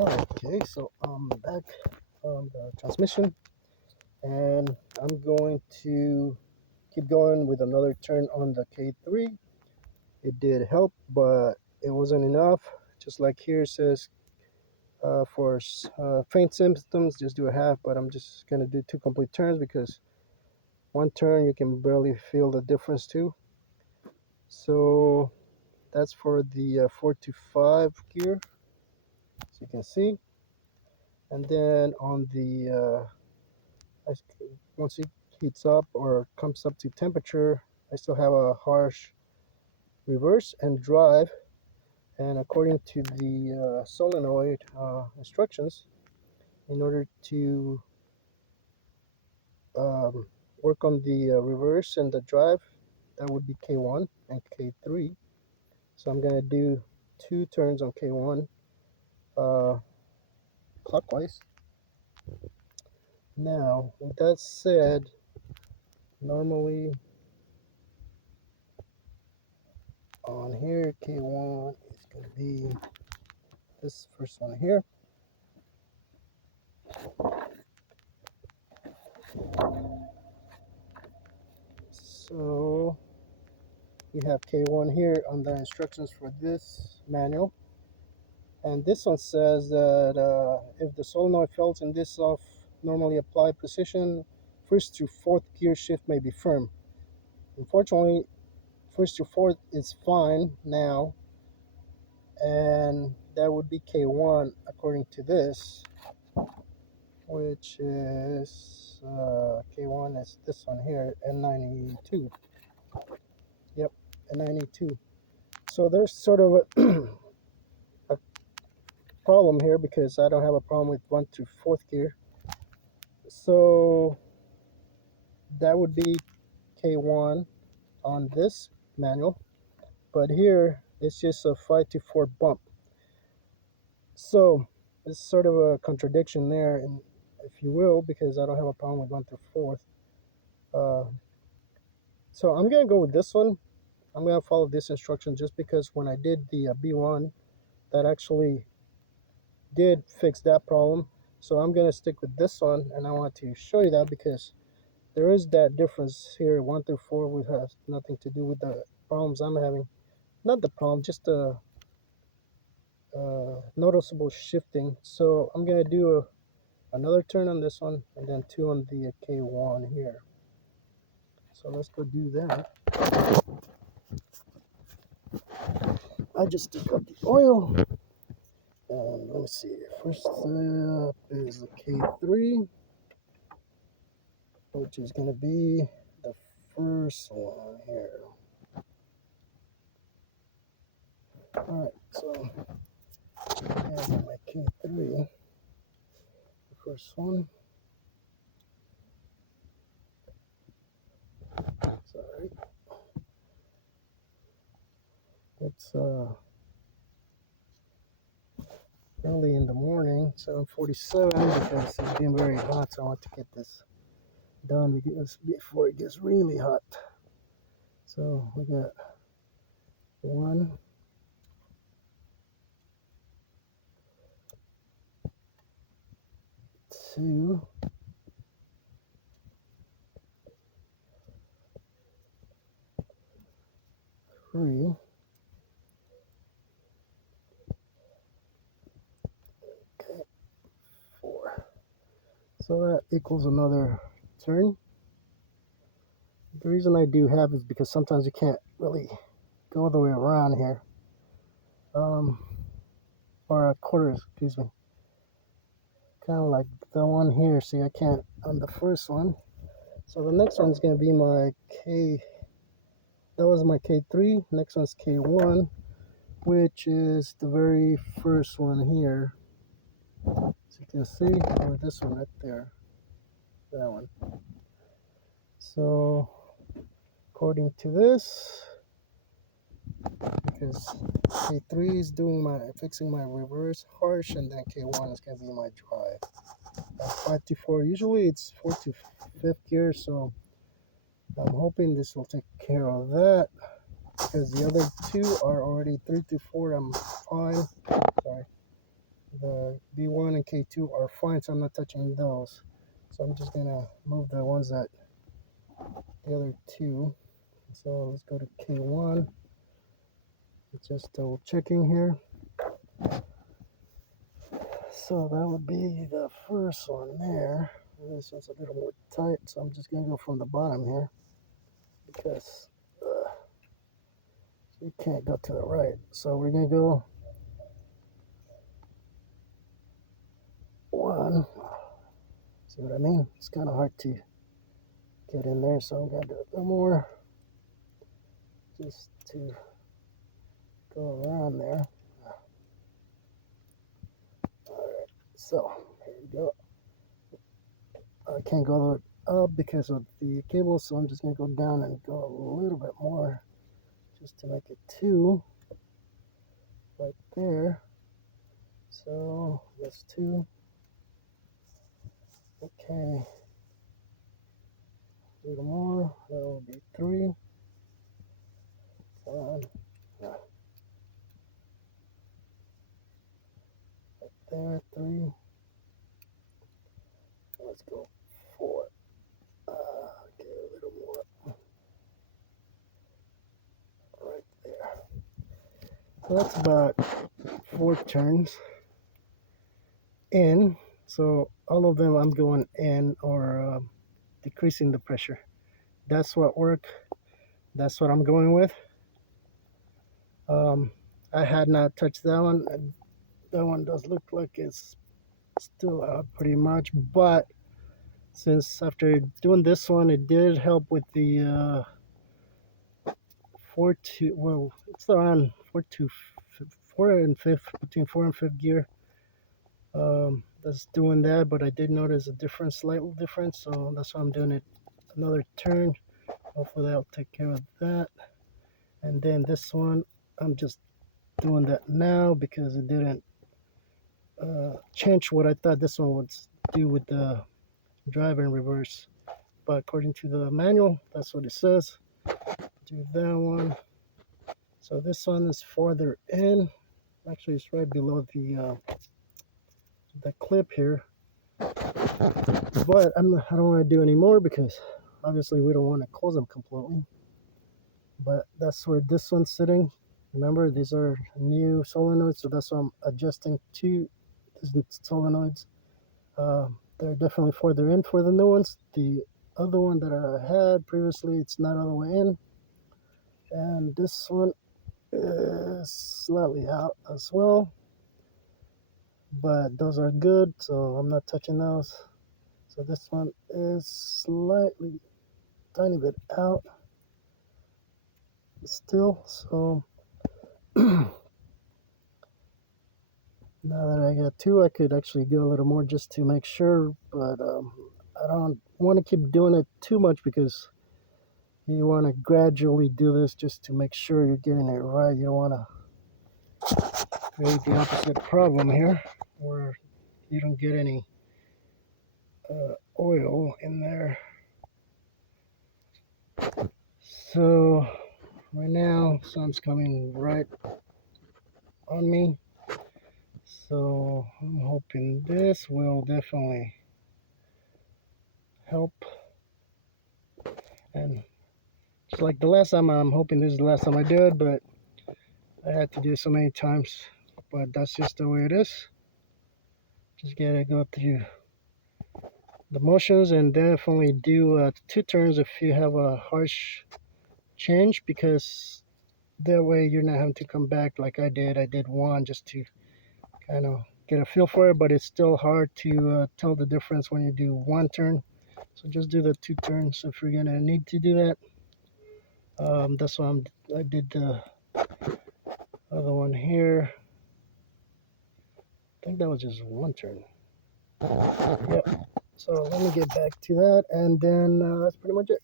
Okay, so I'm back on the transmission, and I'm going to keep going with another turn on the K3. It did help, but it wasn't enough. Just like here it says, for faint symptoms, just do a half, but I'm just going to do 2 complete turns because one turn you can barely feel the difference too. So that's for the 4 to 5 gear, as you can see. And then on the once it heats up or comes up to temperature, I still have a harsh reverse and drive. And according to the solenoid instructions, in order to um, work on the reverse and the drive, that would be K1 and K3. So I'm going to do 2 turns on K1 clockwise. Now, with that said, normally on here, K1 is going to be this first one here. So we have K1 here on the instructions for this manual. And this one says that if the solenoid fails in this off normally applied position, first to fourth gear shift may be firm. Unfortunately, first to fourth is fine now, and that would be K1 according to this, which is K1 is this one here, N92. Yep, N92. So there's sort of a problem here because I don't have a problem with 1 to 4th gear. So that would be K1 on this manual, but here it's just a 5 to 4 bump. So it's sort of a contradiction there, and if you will, because I don't have a problem with 1 to 4th. So I'm gonna go with this one. I'm gonna follow this instruction just because when I did the B1, that actually did fix that problem. So I'm gonna stick with this one, and I want to show you that because there is that difference here. 1 through 4 would have nothing to do with the problems I'm having. Not the problem, just a noticeable shifting. So I'm gonna do another turn on this one and then 2 on the K1 here. So let's go do that. I just took out the oil. Let me see. First up is the K3, which is gonna be the first one here. Alright, so I have my K3, the first one. Sorry. It's early in the morning, 7:47, because it's been very hot, so I want to get this done before it gets really hot. So we got 1, 2, 3, 4. So that equals another turn. The reason I do have is because sometimes you can't really go all the way around here. Or a quarter, excuse me. Kind of like the one here. See, I can't on the first one. So the next one's going to be my K. That was my K3. Next one's K1, which is the very first one here. As you can see, or this one right there. That one. So according to this, because K3 is doing fixing my reverse harsh, and then K1 is gonna be my drive. 5 to 4. Usually it's 4 to 5th gear, so I'm hoping this will take care of that. Because the other 2 are already 3 to 4. I'm fine. Sorry. The B1 and K2 are fine, so I'm not touching those. So I'm just gonna move the ones that the other two. So let's go to K1. Just double checking here. So that would be the first one there. This one's a little more tight, so I'm just gonna go from the bottom here because you can't go to the right. So we're gonna go one. See what I mean? It's kind of hard to get in there, so I'm gonna do a little more just to go around there. Alright, so here we go. I can't go up because of the cable, so I'm just gonna go down and go a little bit more just to make it two right there. So that's two. Okay. A little more. That will be three. One. Right there, three. Let's go four. Okay, a little more. Right there. So that's about 4 turns in. So all of them I'm going in or decreasing the pressure. That's what worked. That's what I'm going with. I had not touched that one. That one does look like it's still out pretty much, but since after doing this one, it did help with the 4 to, well, it's around 4 and 5th, between 4 and 5th gear. That's doing that, but I did notice a difference, slight difference, so that's why I'm doing it another turn. Hopefully that'll take care of that. And then this one, I'm just doing that now because it didn't change what I thought this one would do with the drive and reverse. But according to the manual, that's what it says. Do that one. So this one is farther in. Actually, it's right below the clip here. But I don't want to do any more because obviously we don't want to close them completely. But that's where this one's sitting. Remember, these are new solenoids, so that's why I'm adjusting to these solenoids. They're definitely further in for the new ones. The other one that I had previously, it's not all the way in. And this one is slightly out as well. But those are good, so I'm not touching those. So this one is slightly, tiny bit out still. So now that I got two, I could actually go a little more just to make sure, but I don't want to keep doing it too much because you want to gradually do this just to make sure you're getting it right. You don't want to create the opposite problem here where you don't get any oil in there. So right now, sun's coming right on me. So I'm hoping this will definitely help. And just like the last time, I'm hoping this is the last time I do it, but I had to do it so many times. But that's just the way it is. Just gotta go through the motions and definitely do 2 turns if you have a harsh change, because that way you're not having to come back like I did. I did one just to kind of get a feel for it, but it's still hard to tell the difference when you do 1 turn. So just do the 2 turns if you're gonna need to do that. That's why I did the other one here. I think that was just 1 turn. Yep. So let me get back to that, and then that's pretty much it.